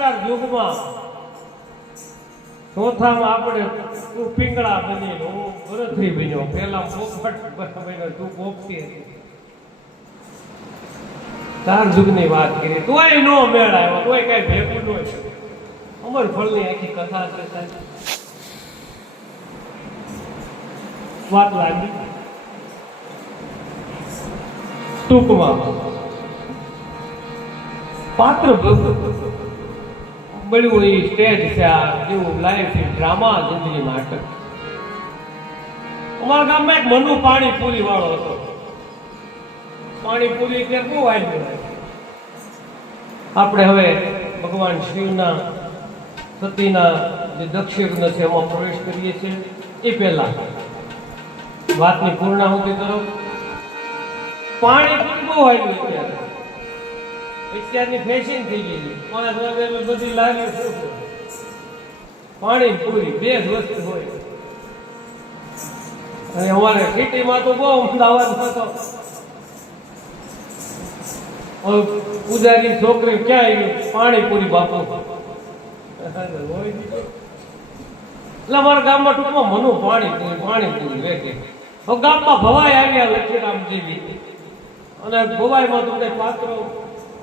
ચાર યુગમાં ચોથામાં આપણે તું પીંગળા બની હું ભરતરી બન્યો. પેલા પોપટ બન્યો, તું પોપટી હતી. ચાર યુગની વાત કરી તોય નો મેળ આવ્યો, તોય કઈ ભેગું નો અમર ફળની આખી કથા છે વાત લાગી. ટૂંકમાં. પાત્ર મળ્યું એ સ્ટેજ છે આ જેવું લાઈવ છે ડ્રામા જિંદગી નાટક અમારા ગામમાં એક મનુ પાણીપુરી વાળો હતો. પાણીપુરી ત્યાં બહુ આવ્યું આપણે હવે ભગવાન શિવના, સતીના જે દક્ષિણ છે એમાં પ્રવેશ કરીએ છીએ. એ પહેલા વાતની પૂર્ણાહુતિ કરો. પાણીપુરી બહુ આવ્યું અત્યારે. અત્યારની ફેશન થઈ છે. પાંચ વાગે બધી લાગે? પાણી પૂરી, બે જ હોય. અને અમારે સિટીમાં તો બહુ અમદાવાદમાં તો પૂજારી છોકરી ક્યાં આવી? પાણી પૂરી બાપુ. એટલે અમારા ગામમાં ટૂંકમાં મનુ પાણી પૂરી પાણી પૂરી વેચે. ગામમાં ભવાઈ આવ્યા લક્ષ્મીરામજી અને ભવાઈમાં તમને પાત્રો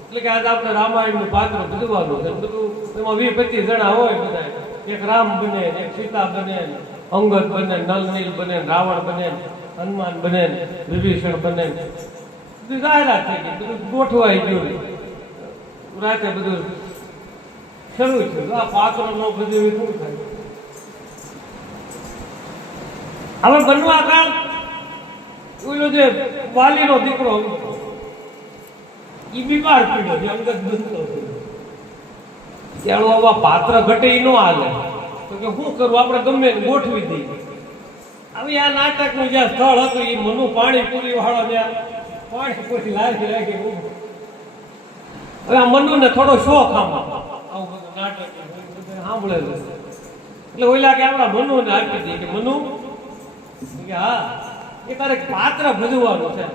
એટલે કે આજે આપણે રામાયણનું પાત્ર ભજવાનું છે. એમાં વીસ પચીસ જણા હોય બધા એક રામ બને, એક સીતા બને અંગત બને, નલ નીલ બને, રાવણ બને, હનુમાન બને ને વિભીષણ બને. ને બધી જાહેરાત થઈ ગઈ. બધું ગોઠવાઈ ગયું. રાતે બધું શરૂ થયું. આ પાત્રો નો બધું શું થાય? હવે બનવા કામ ઓલો જે વાલીનો દીકરો ઈ બીમાર પડ્યો છે અંગત બનતો ત્યારે આવા પાત્ર ઘટે ઈ નો હાલે. તો કે શું કરવું આપણે ગમે ગોઠવી દઈએ. હવે આ નાટકનું જ્યાં સ્થળ હતું એ મનુ પાણીપુરી વાળો જ્યાં પાણીપુરી લાગી રાખી હવે આ મનુને થોડો શોખ આમાં. આવું બધું નાટક સાંભળેલું એટલે ઓલા કે આપણા મનુને આપી દઈએ કે મનુ, કે હા એ તારે પાત્ર ભજવાનું છે.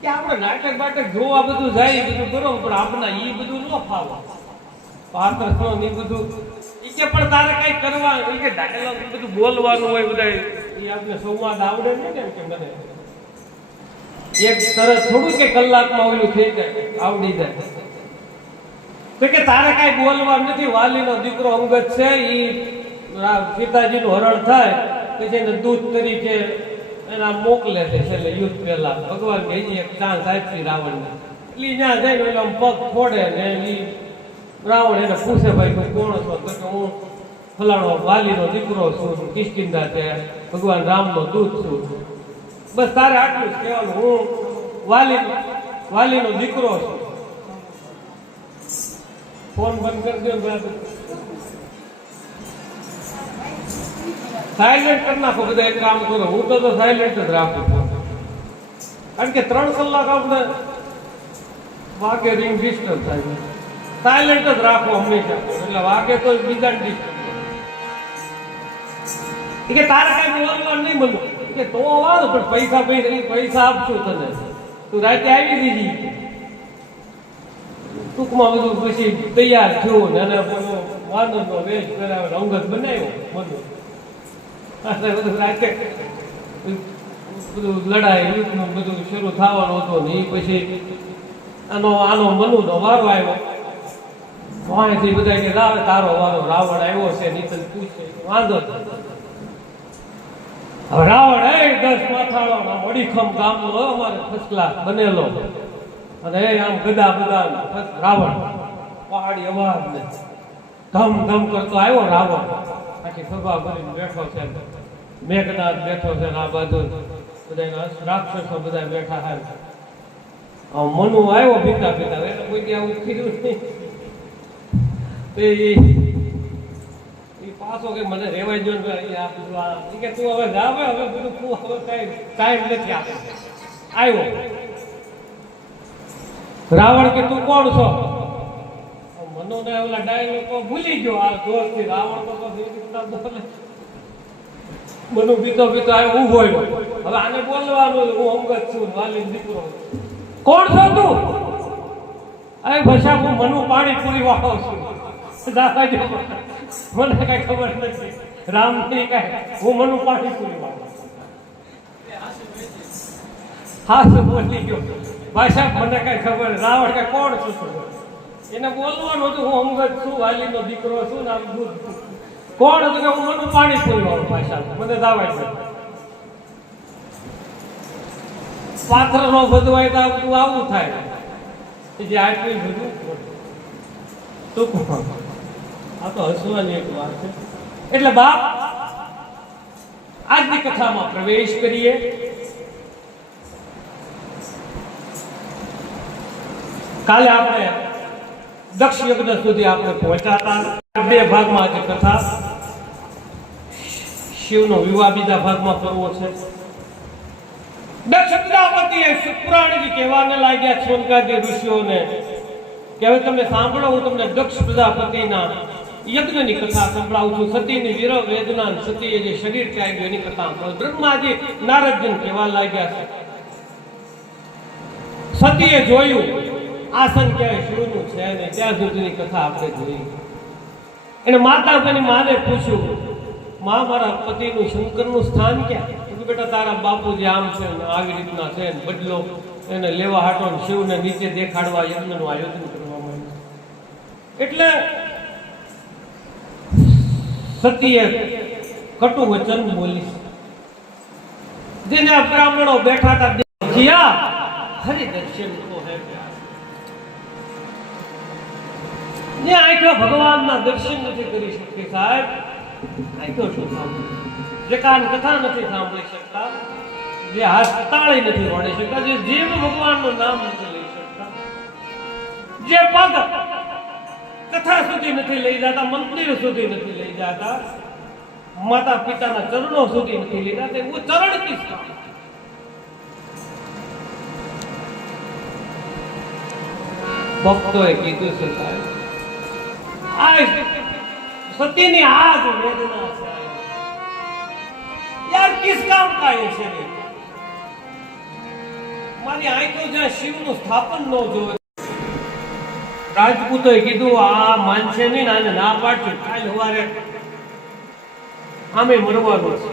કે આપણે નાટક બાટક જોવા બધું જાય બધું કરો, પણ આપણે ઈ બધું ન ફાવો. પાત્ર છો ને બધું. ઈ કે પણ તારે કઈ કરવાનું કે ડાયલોગ બધું બોલવાનું હોય બધા ઈ આપણે સંવાદ આવડે ને કેમ કે મને. એક તરત થોડું કે કલાકમાં ઓલું થઈ જાય, આવડી જાય. તો કે તારે કઈ બોલવા નથી, વાલીનો દીકરો અંગત છે રા- સીતાજીનું હરણ થાય કે જેને દૂધ તરીકે એના મોકલે છે છેલ્લે યુદ્ધ પહેલા. ભગવાન હજી એક ચાન્સ આપી રાવણને. એટલે ત્યાં જઈને આમ પગ ફોડે ને ઈ રાવણ એને પૂછે, ભાઈ, તું કોણ છો? તો કે, હું ફલાણો વાલીનો દીકરો છું કિષ્કિંધા છે, ભગવાન રામનો દૂત છું. બસ તારે આટલું જ કહેવાનું. હું વાલી, વાલીનો દીકરો છું. ફોન બંધ કરી દો સાયલેન્ટ કરી નાખો, બધા એક કામ કરો. હું તો સાયલેન્ટ જ રાખું કારણ કે ત્રણ કલાક આપણે વાગે રિંગ ડિસ્ટર્બ થાય સાયલેન્ટ જ રાખો હંમેશા. એટલે વાગે તો બીજા ડિસ્ટર્બ કે તારે કઈ બોલવાનું નહીં મળવું કે તો વાળ પણ પૈસા પૈસા પૈસા આપશું તને. તું રાતે આવી દીધી ટૂંકમાં બધું પછી તૈયાર થયું અને નો વેસ્ટ કરાવે અંગત બનાવ્યો મનુ અને બધું બધું શરૂ થવાનું આનો આનો મનુનો વારો આવ્યો. વાંથી બધા કે વાંધો રાવણ એ દસ માથાળો આમ અડીખમ ગામનો અમારે ક્લાસ બનેલો. અને એ આમ ગદા બધા રાવણ. પહાડી અવાજ ધમ ધમ કરતો આવ્યો રાવણ. આખી સભા ભરીને બેઠો છે. મેઘનાથ બેઠો છે આ બાજુ. બધા રાક્ષસો બધા બેઠા હાલ. મનુ આવ્યો પિતા પિતા એને કોઈ ત્યાં આવું થયું નહીં. પાછો કે મને રેવાય જો કે તું હવે જાવે? હવે બધું તું હવે કઈ ટાઈમ નથી આપે આવ્યો. રાવણ કે તું કોણ છો? મનો ને ઓલા ડાયલોગ ભૂલી ગયો, આ દોસ્તથી રાવણ તો તો મનુ બીતો બીતો આવ્યો ઊભો. હવે આને બોલવાનું હું અંગત છું વાલી દીકરો. કોણ છો તું? અરે ભસા, હું મનુ પાણી પૂરી વાળો છું. દાદાજી, મને કઈ ખબર નથી. રામની કઈ, હું મનુ પાણી પૂરી વાળો હા શું બોલી ગયો. ભાષા મને કઈ ખબર, રાવણ કે કોણ છું તું? એને બોલવાનું હતું, હું અંગત છું, વાલીનો દીકરો છું ને આમ દૂધ કોણ હતું કે હું મને પાણી પૂરી વાળું ભાષા મને દાવાય છે. પાથર નો બધું તો આ બધું આવું થાય. જે આટલી બધું ટૂંકમાં આ તો હસવાની એક વાત છે. એટલે બાપ, આજની કથામાં પ્રવેશ કરીએ. કાલે આપણે દક્ષ યજ્ઞ સુધી આપણે પહોંચાતા બે ભાગમાં આજે કથા. શિવનો વિવાહ બીજા ભાગમાં કરવો છે. યજ્ઞની કથા સંભળાવું છું. સતીની વીર વેદના સતીએ જે શરીર ત્યાગ્યું એની કથા. બ્રહ્માજી નારદજીને કહેવા લાગ્યા છે. સતીએ જોયું આસન ક્યાંય શિવનું છે ને ત્યાં સુધીની કથા આપણે જોઈ. એને માતા પેલી માને પૂછ્યું, માં, મારા પતિનું શંકરનું સ્થાન ક્યાં? બેટા, તારા બાપુજી આમ છે ને આવી રીતના છે ને બદલો એને લેવા હાટો શિવને નીચે દેખાડવા યજ્ઞનું આયોજન કરવામાં આવ્યું. એટલે સતીએ કટુ વચન બોલી જેને બ્રાહ્મણો બેઠા હતા હરિ દર્શન ને આંખો ભગવાનના દર્શન નથી કરી શકતી સાહેબ. આંખો શું જે કાન કથા નથી સાંભળી શકતા, જે હાથ નથી રોડી શકતા, જે ભગવાનનું નામ નથી લઈ શકતા. જે પગ કથા સુધી નથી લઈ જતા મંદિર સુધી નથી લઈ જતા માતા પિતાના ચરણો સુધી નથી લઈ જતા હું ચરણ કિસકા ભક્તોએ કીધું છે સાહેબ સતીની આ વેદના યાર કિસ કામ કાય મારી આંખો જ્યાં શિવનું સ્થાપન ન જોવે. રાજપૂતોએ કીધું, આ માનશે નહીં આને ના પાડજો. કાલ સવારે આમે મરવાનું છે.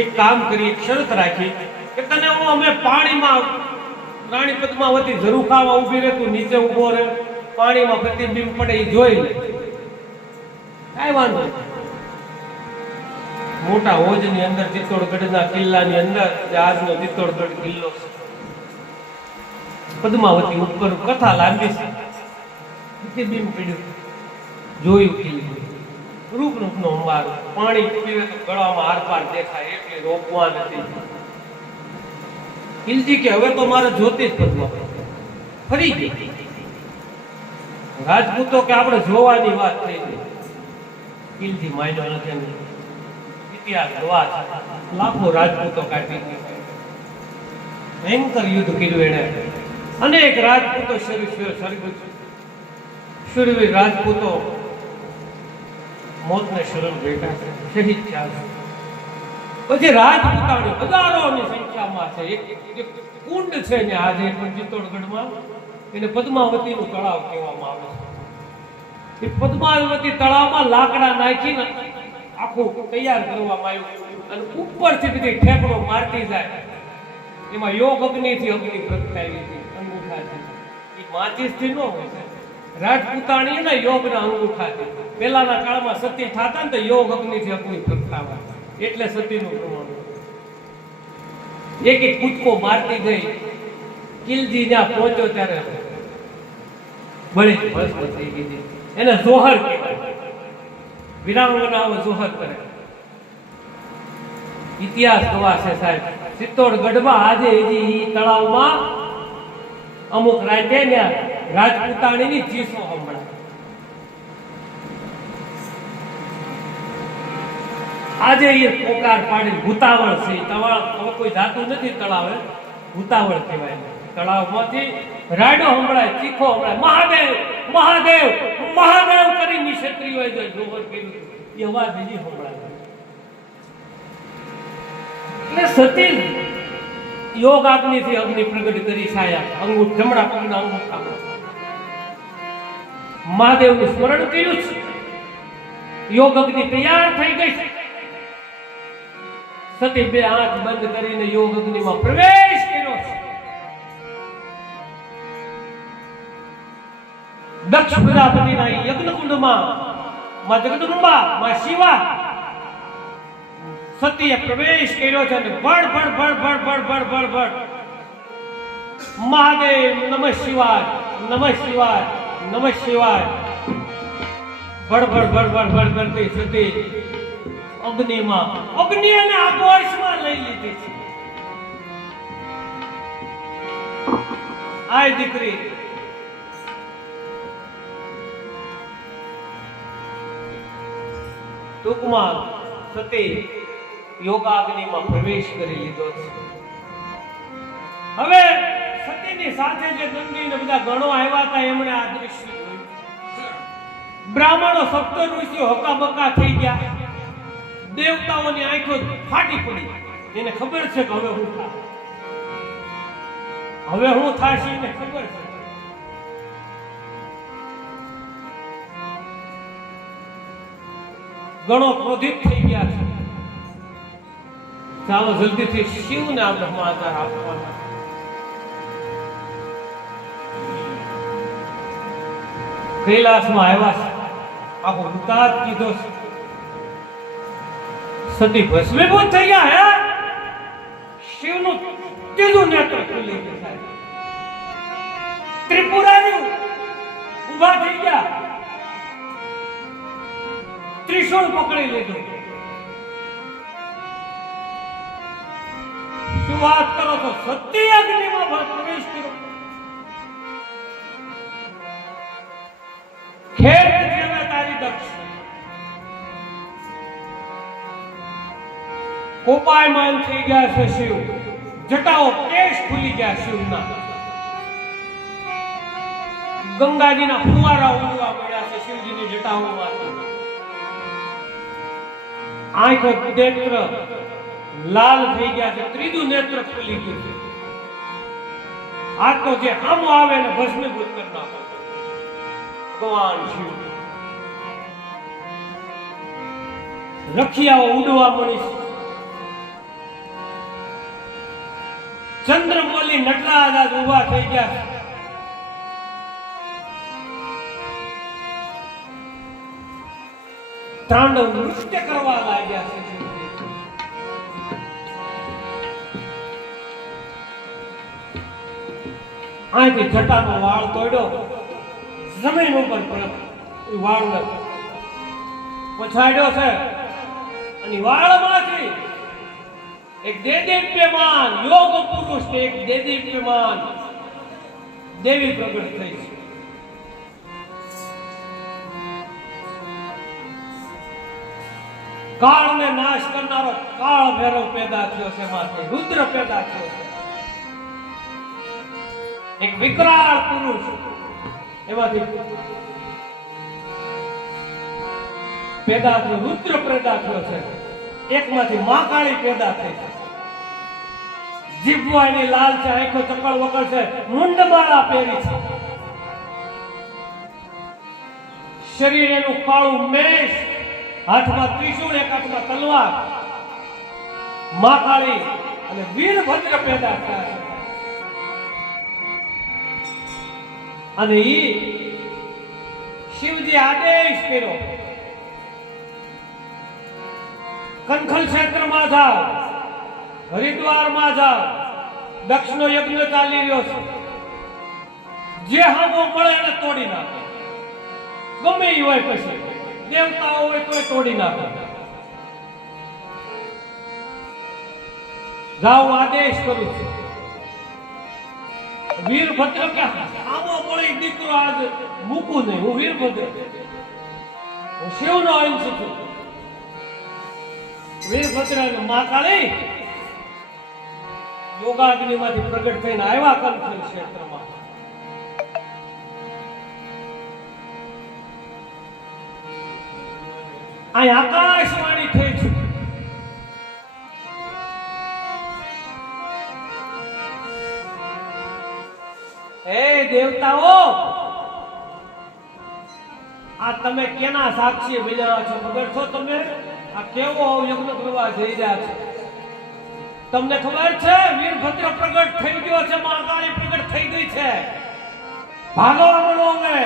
એક કામ કરી, એક શરત રાખી કે તને હું અમે પાણીમાં રાણી પદ્માવતી ઝરૂખામાં ઊભી રહે, તું નીચે ઊભો રહે. પાણીમાં પ્રતિબિંબ પડે જોઈ લે. વાંધો. મોટા હોજની અંદર ચિત્તોડગઢના કિલ્લાની અંદર આજનો ચિત્તોડગઢ કિલ્લો પદ્માવતી ઉપર કથા લાંબી છે. પ્રતિબિંબ પડ્યું. જોયું કિલ્લો રૂપ રૂપનો અંબાર. પાણી પીવે તો ગળામાં આરપાર દેખાય, એટલે રોકવા નથી. ખિલજી કે હવે તો મારે જોતી જ પદ્મા ફરી ગઈ રાજપૂતો કે આપણે જોવાની વાત થઈ છે કિલથી માન્યો નથી અને ઇતિહાસ છે લાખો રાજપૂતો કાઢી. ભયંકર યુદ્ધ કર્યું એને અનેક રાજપૂતો શૂરવીર રાજપૂતો મોતને શરણ છે. શહીદ થયા છે. પછી રાજપૂતાણી હજારોની સંખ્યામાં છે. એક કુંડ છે ને આજે પણ ચિત્તોડગઢમાં. એને પદ્માવતીનું તળાવ કહેવામાં આવે છે. એ પદ્માવતી તળાવમાં લાકડા નાખીને આખું તૈયાર કરવામાં આવ્યું અને ઉપરથી બધી ઠેકડો મારતી જાય. એમાં યોગ અગ્નિથી અગ્નિ પ્રગટાવી હતી, અંગૂઠાથી. એ માચીસથી ન હોય. રાજપૂતાણી એના યોગના અંગૂઠાથી. પહેલાના કાળમાં સતી થતા ને તો યોગ અગ્નિથી અગ્નિ પ્રગટાવા એટલે સતીનું પ્રમાણ એક એક કૂદકો મારતી ગઈ. કિલજી ત્યાં પહોંચ્યો ત્યારે બળી એને જોહર કહેવાય. વિરાંગનાઓ જોહર કરે. ઇતિહાસ ગવા છે સાહેબ. ચિત્તોડગઢમાં આજે તળાવમાં અમુક રાતે ને રાજપૂતાણીની ચીસો હમણાં. આજે એ પોકાર પાડી ભૂતાવળ છે. હવે કોઈ જાતું નથી તળાવે ભૂતાવળ કહેવાય તળાવમાંથી રાડો હમણાં, ચીખો હમણાં. મહાદેવ મહાદેવ મહાદેવ કરી નિક્ષત્રિયોએ જે જોહર કર્યું એવા બીજી હમણાં એટલે સતી યોગ અગ્નિથી અગ્નિ પ્રગટ કરી છાયા અંગૂઠ જમણા પગના અંગૂઠામાં. મહાદેવનું સ્મરણ કર્યું છે. યોગ અગ્નિ તૈયાર થઈ ગઈ છે. સતી બે આંખ બંધ કરીને યોગ અગ્નિમાં પ્રવેશ કર્યો છે. દક્ષ પ્રજાપતિના યજ્ઞ યજ્ઞકુંડમાં માં જગદંબા માં શિવા સતીએ પ્રવેશ કર્યો છે અને ભણ ભણ ભણ ભણ ભણ ભણ ભણ ભણ મહાદેવ નમઃ શિવાય નમઃ શિવાય નમઃ શિવાય ભણ ભણ ભણ ભણ ભણ કરતી સતી અગ્નિમાં અગ્નિ અને આકાશમાં લઈ લીધી છે આય દીકરી ટૂંકમાં સતી યોગાગ્નિમાં પ્રવેશ કરી લીધો છે. હવે સતીની સાથે જે ગંગી ને બધા ગણો આવ્યા હતા, એમણે આ દ્રશ્ય બ્રાહ્મણો સપ્ત ઋષિઓ હકાબકા થઈ ગયા. દેવતાઓની આંખો ફાટી પડી. એને ખબર છે કે હવે હું થાય હવે હું થાશે એને ખબર છે. ગણો ક્રોધિત થઈ ગયા છે. ચાલો જલ્દીથી શિવને આ બ્રહ્માચાર આપવાના. કૈલાસમાં આવ્યા છે. આખો ઉતાર કીધો છે. સતી ભસ્મીભૂત થઈ ગયા હે? શિવનું ત્રીજું નેત્ર ખુલી ગયું ત્રિપુરાની ઊભા થઈ ગયા. ત્રિશૂળ પકડી લીધું. શું વાત કરો છો? સત્ય અગ્નિમાં પ્રવેશ કર્યો. કોપાયમાન થઈ ગયા છે શિવ. જટાઓ કેશ ખુલી ગયા શિવના. ગંગાજીના ફુવારા ઉડવા મળ્યા છે શિવજીની જટાઓમાંથી. આંખ નેત્ર લાલ થઈ ગયા છે. ત્રીજું નેત્ર ખુલી ગયું છે. આ તો જે આમ આવે ને ભસ્મીભૂત કરી નાખો. ભગવાન શિવ. રખિયાઓ ઉડવા મળી. ચંદ્રમોલી નટરાજ આજ ઊભા થઈ ગયા છે. તાંડવ નૃત્ય કરવા લાગ્યા છે. અહીંથી જટાનો વાળ તોડ્યો. જમીન ઉપર વાળ પછાડ્યો છે. અને વાળમાંથી એક દેદીપ્યમાન, યોગ પુરુષ એક દેદીપ્યમાન દેવી પ્રગટ થઈ છે. કાળને નાશ કરનારો કાળ ભૈરવ પેદા થયો છે માથે, રુદ્ર પેદા થયો છે. એક વિકરાળ પુરુષ એમાંથી પેદા થયો, રુદ્ર પેદા થયો છે. એકમાંથી મહાકાળી પેદા થઈ છે. જીભવા એની લાલ છે આંખો ચકળ વકળ છે, મુંડમાળા પહેરી છે. શરીર એનું કાળું મેષ હાથમાં ત્રિશુળ એક હાથમાં તલવાર. મહાકાળી અને વીરભદ્ર પેદા થયા છે. અને ઈ શિવજી આદેશ કર્યો. કનખલ ક્ષેત્રમાં જાઓ. હરિદ્વારમાં જાઓ. દક્ષનો યજ્ઞ ચાલી રહ્યો છે. જે હામો મળે એને તોડી નાખે. ગમે એ હોય પછી. દેવતાઓ હોય તો તોડી નાખો. જાઓ આદેશ કરું છું. વીરભદ્ર આમો મળી દીકરો આજ મૂકું નહીં. હું વીરભદ્ર. હું શિવનો અંશ છું. વીરભદ્ર અને યોગાગ્નિ માંથી પ્રગટ થઈને આવ્યા કંઠલ ક્ષેત્રમાં. અહીં આકાશવાણી થઈ છે. હે દેવતાઓ, આ તમે કેના સાક્ષી બન્યા છો ખબર છો તમે આ કેવો યજ્ઞ કરવા જઈ રહ્યા છો? તમને ખબર છે, વીરભદ્ર પ્રગટ થઈ ગયો છે મહાકાળી પ્રગટ થઈ ગઈ છે? ભાગવા મળો અમે.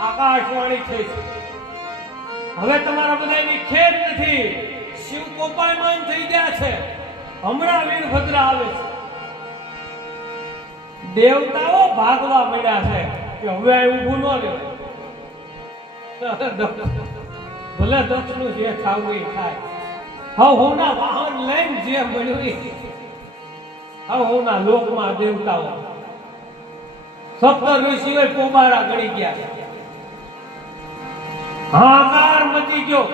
આકાશવાણી થઈ છે. હવે તમારા બધાની ખેર નથી. શિવ કોપાયમાન થઈ ગયા છે. હમણાં વીરભદ્ર આવે છે. દેવતાઓ ભાગવા મળ્યા છે કે હવે ઊભું ન રહ્યો ભલે દક્ષનું જે ખાવું એ ખાય. હવ હોના વાહન લઈને જે મળ્યું એ. હવ હોના લોકમાં દેવતાઓ. સપ્ત ઋષિઓ પોબારા ગણી ગયા હાહાકાર મચી ગયો.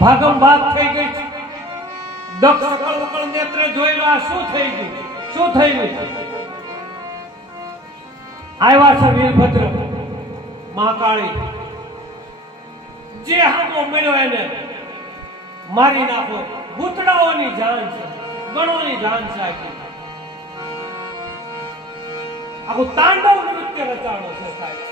ભાગમ ભાગ થઈ ગઈ. દક્ષ કળ ઉકળ નેત્રે જોઈ આ શું થઈ ગયું? શું થઈ ગયું? આવ્યા છે વીરભદ્ર, મહાકાળી. જે હામો મળ્યો એને, મારી નાખો. ભૂતડાઓની જાન છે, ગણોની જાન છે આખી. આખું તાંડવ નૃત્ય રચાણો છે સાહેબ.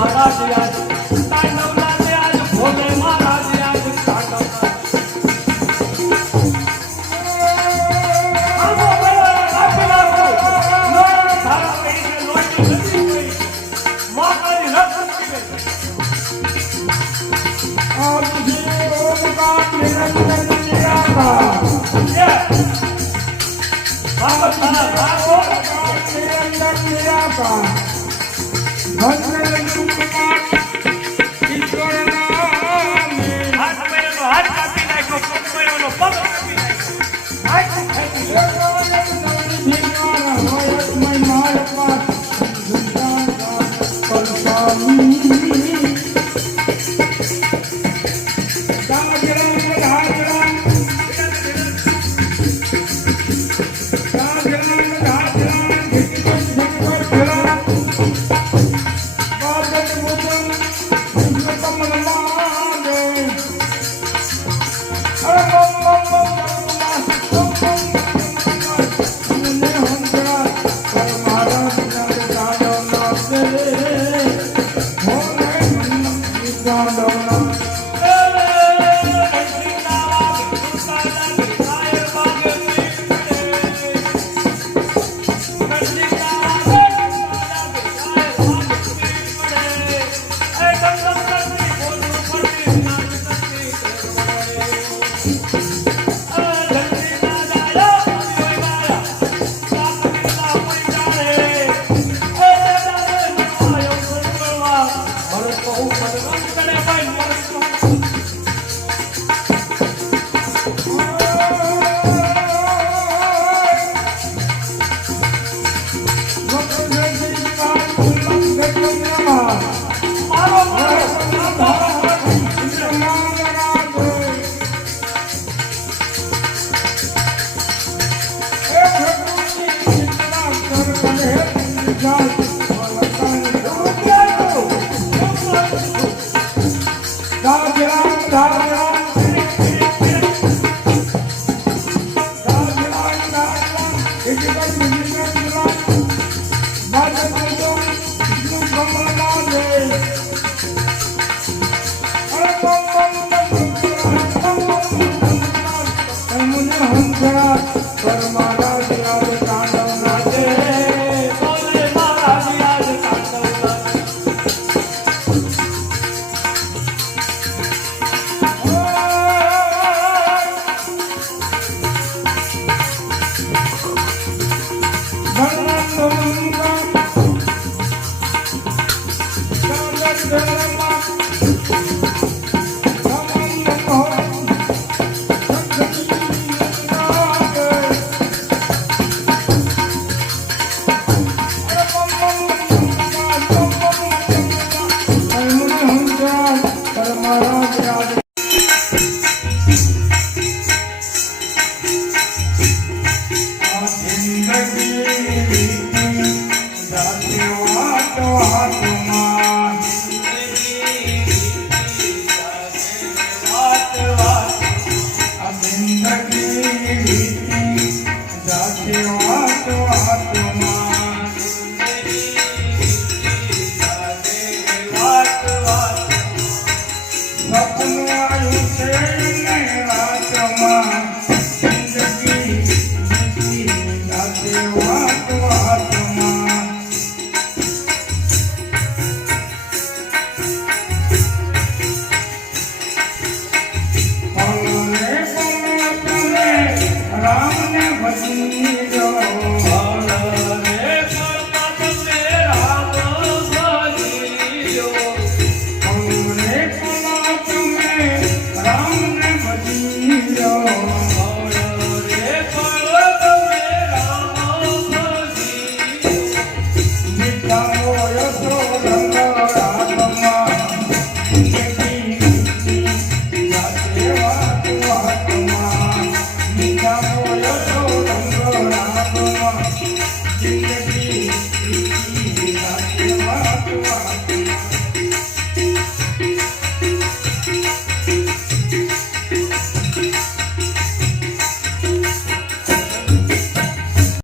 શંકર મહારાજ આજ તાંડવ મારો